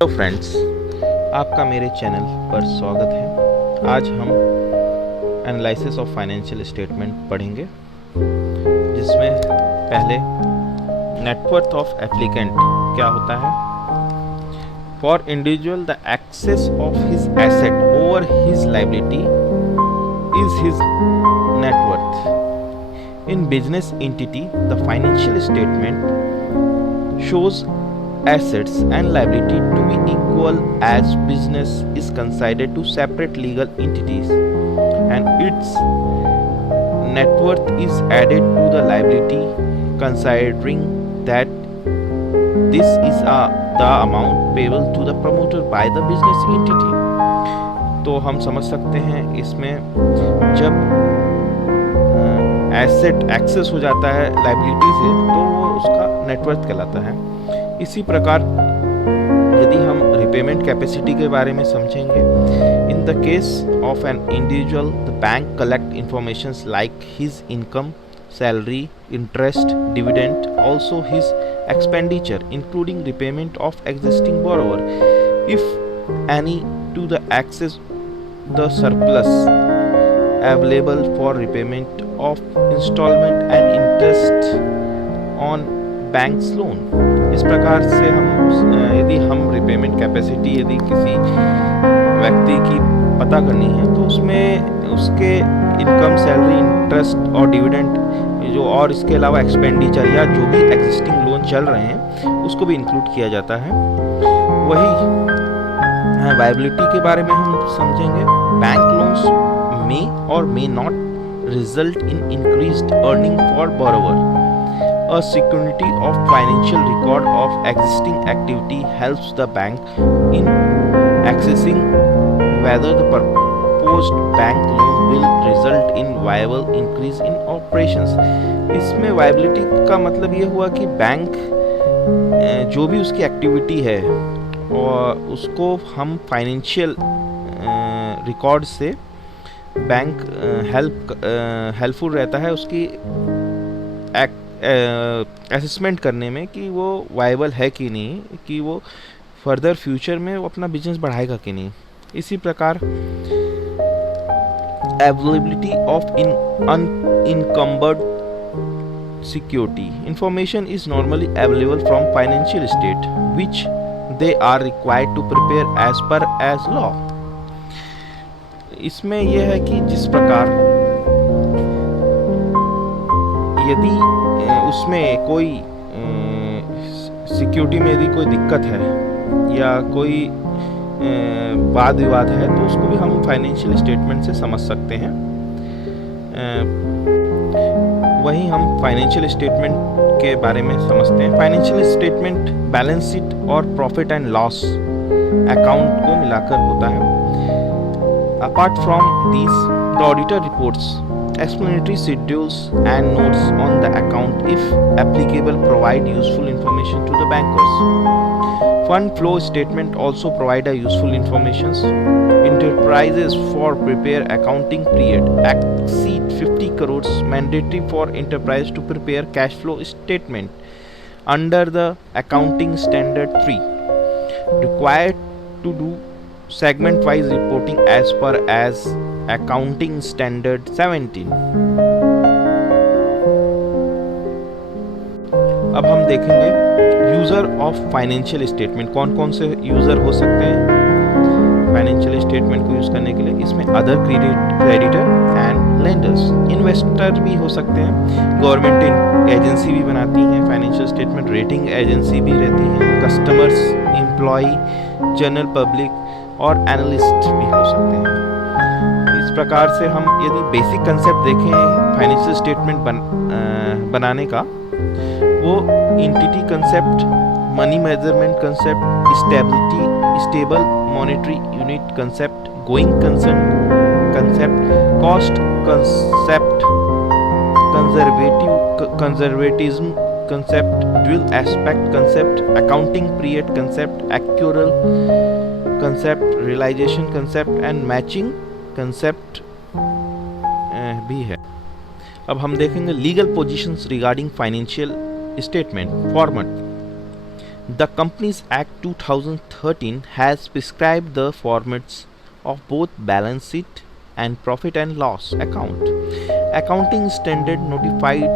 Hello friends, आपका मेरे channel पर स्वागत है। आज हम एनालिसिस ऑफ फाइनेंशियल स्टेटमेंट पढ़ेंगे, जिसमें पहले नेटवर्थ ऑफ एप्लीकेंट क्या होता है। For individual the excess of his asset over his liability is his net worth. In business entity the financial statement shows assets and liability to be equal as business is considered to separate legal entities and its net worth is added to the liability considering that this is the amount payable to the promoter by the business entity। तो हम समझ सकते हैं इसमें जब asset access हो जाता है लायबिलिटी से तो वो उसका नेटवर्थ कहलाता है। इसी प्रकार यदि हम रिपेमेंट कैपेसिटी के बारे में समझेंगे, in the case of an individual the bank collect informations like his income, salary, interest, dividend, also his expenditure including repayment of existing borrower if any to the excess the surplus available for repayment of instalment and interest on bank's loan. इस प्रकार से यदि हम repayment capacity यदि किसी व्यक्ति की पता करनी है तो उसमें उसके इनकम, सैलरी, इंटरेस्ट और डिविडेंड जो और इसके अलावा एक्सपेंडिचर या जो भी एग्जिस्टिंग लोन चल रहे हैं उसको भी इंक्लूड किया जाता है। वही वायबिलिटी के बारे में हम समझेंगे। बैंक लोन्स मे और may not result in increased earning for borrower. A security of financial record of existing activity helps the bank in assessing whether the proposed bank loan will result in viable increase in operations। इसमें viability का मतलब ये हुआ कि bank जो भी उसकी activity है और उसको हम फाइनेंशियल रिकॉर्ड से बैंक हेल्पफुल रहता है उसकी असेसमेंट करने में कि वो वायबल है कि नहीं, कि वो फर्दर फ्यूचर में वो अपना बिजनेस बढ़ाएगा कि नहीं। इसी प्रकार availability of unencumbered security information is normally available from financial state which they are required to prepare as per as law. इसमें यह है कि जिस प्रकार यदि उसमें कोई सिक्योरिटी में यदि कोई दिक्कत है या कोई वाद विवाद है तो उसको भी हम फाइनेंशियल स्टेटमेंट से समझ सकते हैं। वहीं हम फाइनेंशियल स्टेटमेंट के बारे में समझते हैं। फाइनेंशियल स्टेटमेंट बैलेंस शीट और प्रॉफिट एंड लॉस अकाउंट को मिलाकर होता है। Apart from this the auditor reports explanatory schedules and notes on the account if applicable provide useful information to the bankers. Fund flow statement also provide a useful information. Enterprises for prepare accounting period exceed 50 crores mandatory for enterprise to prepare cash flow statement under the accounting standard 3 required to do segment wise reporting as per as accounting standard 17। अब हम देखेंगे user of financial statement, कौन कौन से user हो सकते हैं financial statement को यूज करने के लिए। इसमें other creditor and lenders, investor भी हो सकते हैं, गवर्नमेंट एजेंसी भी बनाती हैं फाइनेंशियल स्टेटमेंट, रेटिंग एजेंसी भी रहती हैं, कस्टमर्स, एम्प्लॉय, जनरल पब्लिक और एनालिस्ट भी हो सकते हैं। इस प्रकार से हम यदि बेसिक कंसेप्ट देखें फाइनेंशियल स्टेटमेंट बनाने का, वो entity concept, money measurement concept, stable monetary unit concept, going concern concept, cost concept, conservatism concept, dual aspect concept, accounting period concept, actual concept, realisation concept and matching concept भी है। अब हम देखेंगे legal positions regarding financial statement format. The Companies Act 2013 has prescribed the formats of both balance sheet and profit and loss account. Accounting standard notified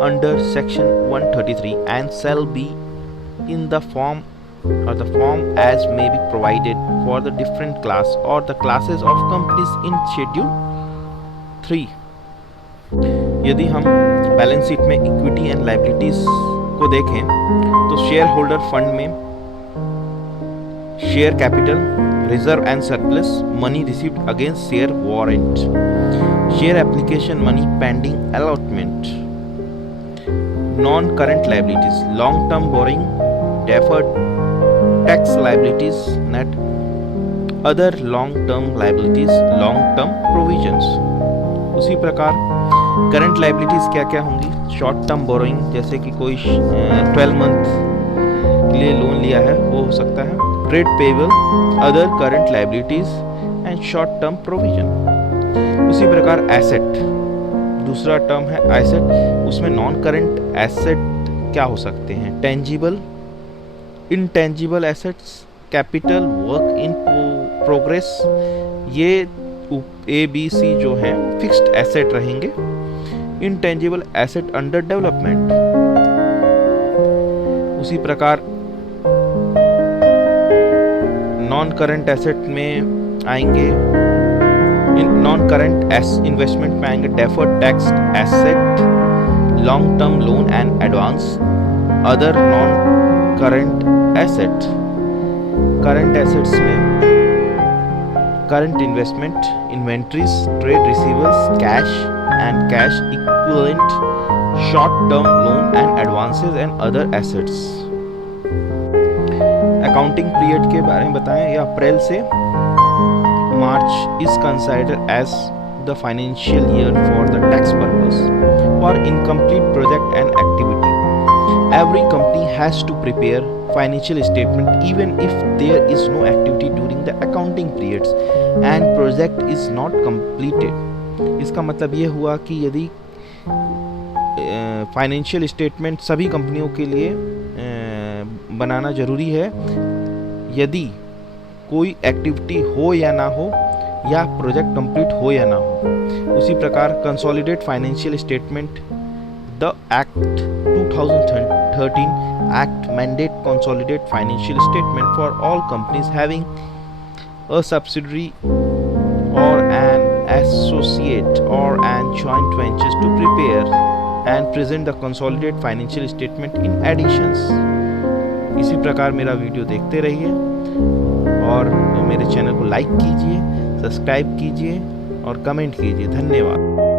under section 133 and shall be in the form as may be provided for the different class or the classes of companies in schedule 3. यदि हम balance sheet में equity and liabilities को देखें तो share holder fund में share capital, reserve and surplus, money received against share warrant, share application money pending allotment, non current liabilities, long term borrowing, deferred tax liabilities, net other long term liabilities, long term provisions. उसी प्रकार current liabilities क्या क्या होंगी? Short term borrowing, जैसे कि कोई 12 month के लिए लोन लिया है वो हो सकता है। Trade payable, other current liabilities and short term provision. उसी प्रकार एसेट, दूसरा टर्म है एसेट, उसमें नॉन करंट एसेट क्या हो सकते हैं? Tangible, intangible assets, capital, work in progress, ये ABC जो हैं फिक्स्ड एसेट रहेंगे। Intangible asset under development. उसी प्रकार नॉन करंट एसेट में आएंगे, नॉन करंट इन्वेस्टमेंट में आएंगे deferred tax asset, long term loan and advance, other non current asset. Current assets में current investment, inventories, trade receivers, cash and cash equivalent, short term loan and advances and other assets. Accounting period के बारे में बताएं, यह April से March is considered as the financial year for the tax purpose for incomplete project and activity. Every company has to prepare financial statement even if there is no activity during the accounting periods and project is not completed। इसका मतलब ये हुआ कि यदि financial statement सभी कंपनियों के लिए बनाना जरूरी है, यदि कोई एक्टिविटी हो या ना हो या प्रोजेक्ट कंप्लीट हो या ना हो। उसी प्रकार consolidate financial statement, The Act 2013 Act mandate consolidate financial statement for all companies having a subsidiary or an associate or an joint ventures to prepare and present the consolidated financial statement in additions। इसी प्रकार मेरा video देखते रहिए और मेरे channel को like कीजिए, subscribe कीजिए और कमेंट कीजिए। धन्यवाद।